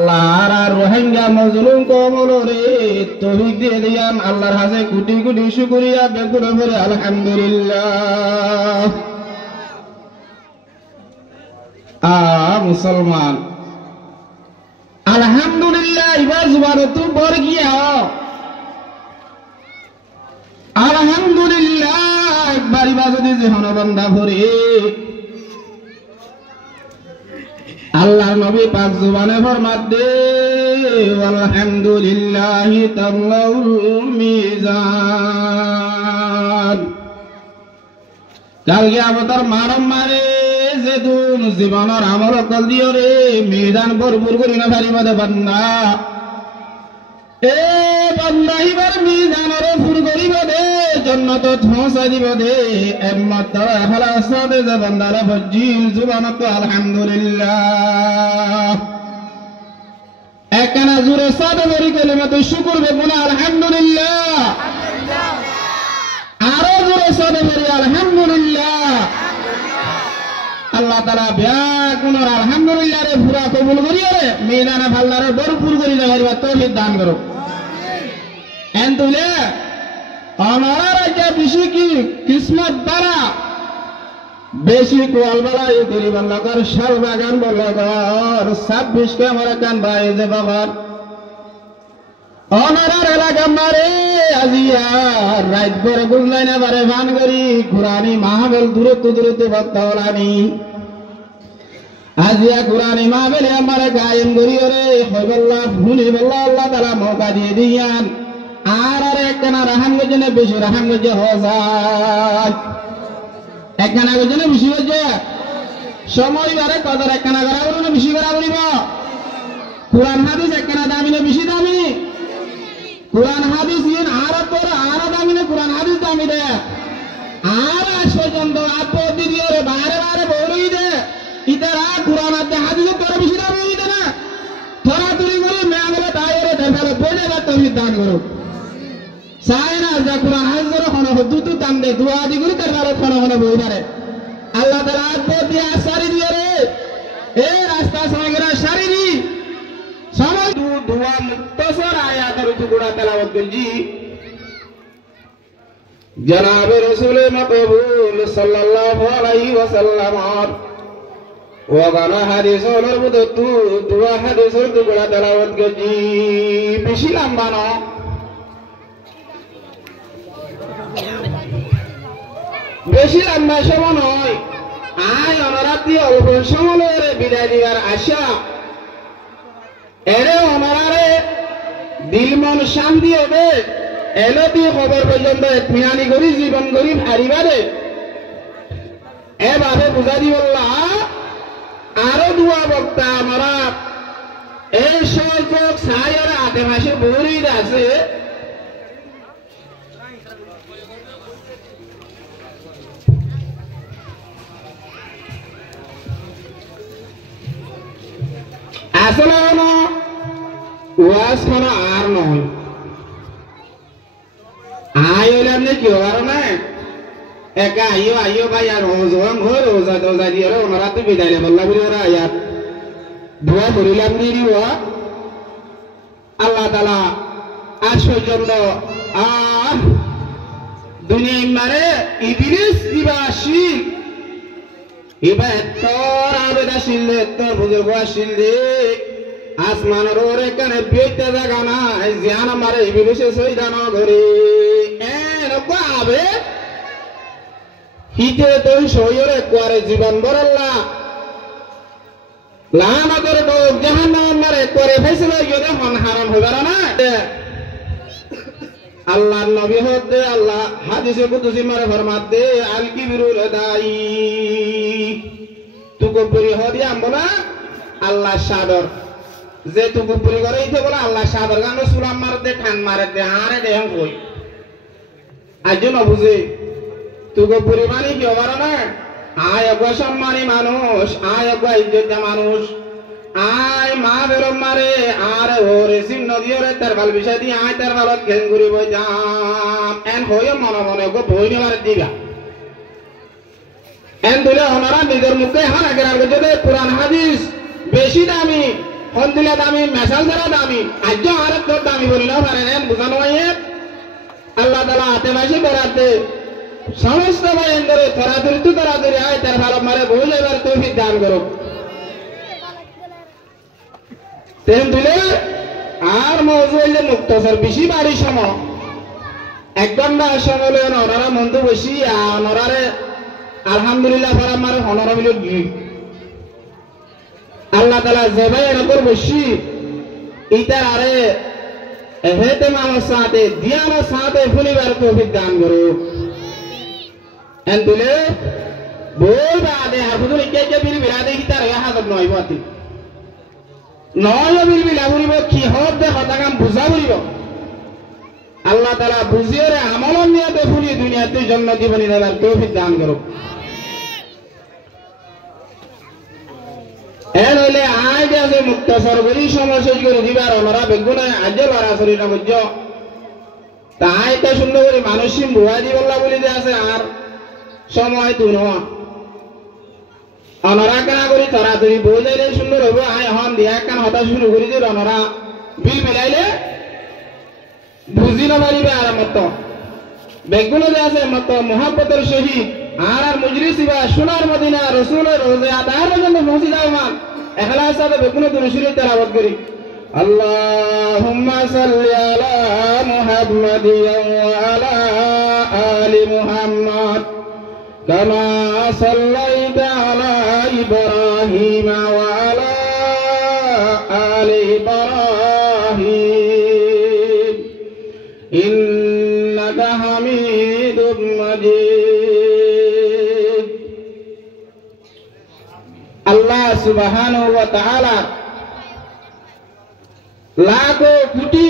আল্লাহর আর রোহিঙ্গা মজলুম কওমরে তৌফিক দিয়ে দিয়ান আল্লাহর হাতে কোটি কোটি শুকরিয়া বেকুরে করে আলহামদুলিল্লাহ। মুসলমান আলহামদুলিল্লাহ এবার জুবানে তো বর গিয়া আলহামদুলিল্লাহ একবার এবার যদি যেহন বান্দা ভরে আল্লাহর নবী পাক জুবানে ফরমাত দে আলহামদুলিল্লাহি তামলাউল মিজান। কাল কিয়ামতের মারম মারে যে দুন জীবনের আমল কল দিও রে মিজান ভরপুর করি না পারিব দে বান্দা। এ বান্দা এবার মিজানের ফুর করিব দে জন্নত পৌঁছা দিব দে একমাত্র খালাস দে যে বান্দারা ফজিল জুবানত আলহামদুলিল্লাহ। একখানা জোরে সাদে বরি কালিমাত শুকর বেগুনা আলহামদুলিল্লাহ। আরো জোরে সাদে বরি আলহামদুলিল্লাহ। আল্লাহ তাআলা ব্যাকুনর আলহামদুলিল্লাহ রে পুরা কবুল করিও রে মিজানে ভাল্লারে ভরপুর করি দেবার তৌফিক দান করো। এন্তুলে আমার রাজ্যে বেশি কি কিসমত দ্বারা বেশি কোয়াল বালাই করি বাল্লাকার শাল বাগান বল্লাকার 26 কে আমার কান ভাই যে বাবার অনারার এলাকা মারে আজিয়া রাত করে বুঝলাই না বারে ভান করি কুরআনি মাহফিল দূরত্ব দূরত্ব বক্তাওলানি আজিয়া কুরআনি মাহফিল আমার গায়েম করি রে হইবাল্লাহ ভুলি বল্লাহ আল্লাহ তাআলা মৌকা দিয়ে দিয়ান আর একখানা রাহাম গজনে বেশি রাহাম গজে হজার একখানা গজনে বেশি হচ্ছে সময় বারে কদর একখানা করা বলুন বেশি করা বলিব। কোরআন হাদিস একখানা দামি না বেশি দামি? কোরআন হাদিস ইন আর তোর আর দামি না কোরআন হাদিস দামি দে আর আজ পর্যন্ত আপত্তি দিয়ে রে বারে বারে বলই দে ইতারা কোরআন হাদিস তোর বেশি দামি হইতে না তোরা তুলি করে মেয়াঙ্গলে তাইরে দেখালে বলে বা তৌফিক দান করো। সায়না যা কোরআন হাজির হনো দুতু দান দে দুয়া দি করে তার ভালো হনো হনো বই পারে আল্লাহ তাআলা আত্মত দিয়া সারি দিয়ে রে এ রাস্তা সাগরা সারি দি সময় দুয়া মুক্তসর আয়াতের টুকরা তেলাওয়াত করজি জনাবে রাসূল মাকবুল সাল্লাল্লাহু আলাইহি ওয়াসাল্লাম ওয়াগানা হাদিসের মধ্যে দুয়া হাদিসের টুকরা তেলাওয়াত করজি বেশি লম্বা না বেশি লম্বা সময় নয় আয় অনারাত্রি অল্প সময় বিদায় দিবার আশা এরে অনারারে দিল মন শান্তি হবে এলতি খবর পর্যন্ত এতমিয়ানি করি জীবন করি হারিবারে এভাবে বুঝা দি বললা আরো দুয়া বক্তা আমরা এই সহযোগ সাহায্যের আটে মাসে বহরিদ আছে আসলে ওয়াজ কোনো আর নয় আয় হইলে আপনি কি হওয়ার না একা আইও আইও ভাই আর ওজন হয়ে রোজা টোজা দিয়ে ওনারা তো বিদায় বললা বলে ওরা আয়াত দোয়া করিলাম দিয়ে আল্লাহ তাআলা আজ পর্যন্ত দুনিয়া মারে ইবলিস দিবাসী এবার তোর আবেদাশীল রে তোর বুজুর্গ আসিল রে আসমানের ওরে কানে বেইতে জায়গা না জিয়ান মারে ইবলিসে সইদান ঘরে এরকম আবে হিতে তুই সইরে কোয়ারে জীবন বরল্লা লানা করে ডোক জাহান্নাম মারে করে ফেসলা ইয়ে মন হারাম হইবার না আল্লাহ নবী হতে আল্লাহ হাদিসে কুদসি মারে ফরমাত দে আল কিবরুল দাই তুকুপুরি হদি আমবনা আল্লাহ সাদর যে তুকুপুরি করে ইতে বলে আল্লাহ সাদর গান সুলাম মারে দে ঠান মারে দে আরে দে হন কই আজ না বুঝে তুকুপুরি মানে কি হবার না আয় অগা সম্মানী মানুষ আয় অগা ইজ্জত মানুষ আয় মা বেরম মারে আরে ওরে সিম নদীরে তার ভাল বিষয় দিয়ে আয় তার ভালত ঘেন ঘুরিব যাম এন হয়ে মনে মনে গো বই নেওয়ার দিবা এন দিলে ওনারা নিজের মুখে হানা গেরার যদি কোরআন হাদিস বেশি দামি হন্দিলা দামি মেশাল দ্বারা দামি আজ আর তোর দামি বলি না পারেন বুঝানো হয় আল্লাহ তালা হাতে মাসি বেড়াতে সমস্ত ভাইয়ের ধরে তাড়াতাড়ি আয় তার ভালো মারে বহু যাবার তৌফিক দান করো তেম দিলে আর মৌজু হইলে মুক্তসর বেশি বাড়ি সময় এক ঘন্টা সময় হলে ওনারা মন্দ বসি ওনারে আলহামদুলিল্লাহ ভালো মারে হনরা মিলে আল্লাহ তালা যে ভাই এরকম বসি ইটার আরে হেতে আমার সাথে দিয়ানোর সাথে ফুলিবার তৌফিক দান করো দিলে বই বাদে আর বুঝুন কে বিল বিলাদে কি তার হাজত নয় বাতি নয় বিল বিলা বলিব কি হব দে কথা কাম বুঝা বলিব আল্লাহ তাআলা বুঝিয়ে রে আমল নিয়তে ফুলি দুনিয়াতে জন্য জীবনী দেবার তৌফিক দান করো এর হইলে আজ আছে মুক্তসর করি সময় শেষ করে দিবার ওনারা বেগুনে আজ লড়া শরীর বুঝছ তাই তো সুন্দর করে মানুষই বুয়া দিবল্লা বলি যে আছে আর সময় তুই নয় অনরা কেনা করি তাড়াতাড়ি বই যাইলে সুন্দর হবো আয় হন দিয়া কান হতাশ শুরু করি যে অনরা বিল মিলাইলে বুঝি না পারিবে আর মত বেগুনে যে আছে মত মহাব্বতের সহিত আর মুজলিসি বা সোনার মদিনা রসুলের রোজে আদার পর্যন্ত পৌঁছে যাও মান এখলাস সাথে বেগুনে দুরুশরীফ তেলাওয়াত করি আল্লাহুম্মা সাল্লি আলা মুহাম্মাদিন ওয়া আলা আলি মুহাম্মাদ কামা সাল্লাইতা আলা ইব্রাহিম ওয়া আলা আলি ইব্রাহিম ইন্নাকা হামিদুম মাজিদ আল্লাহ সুবহানাহু ওয়া তাআলা লাখো কোটি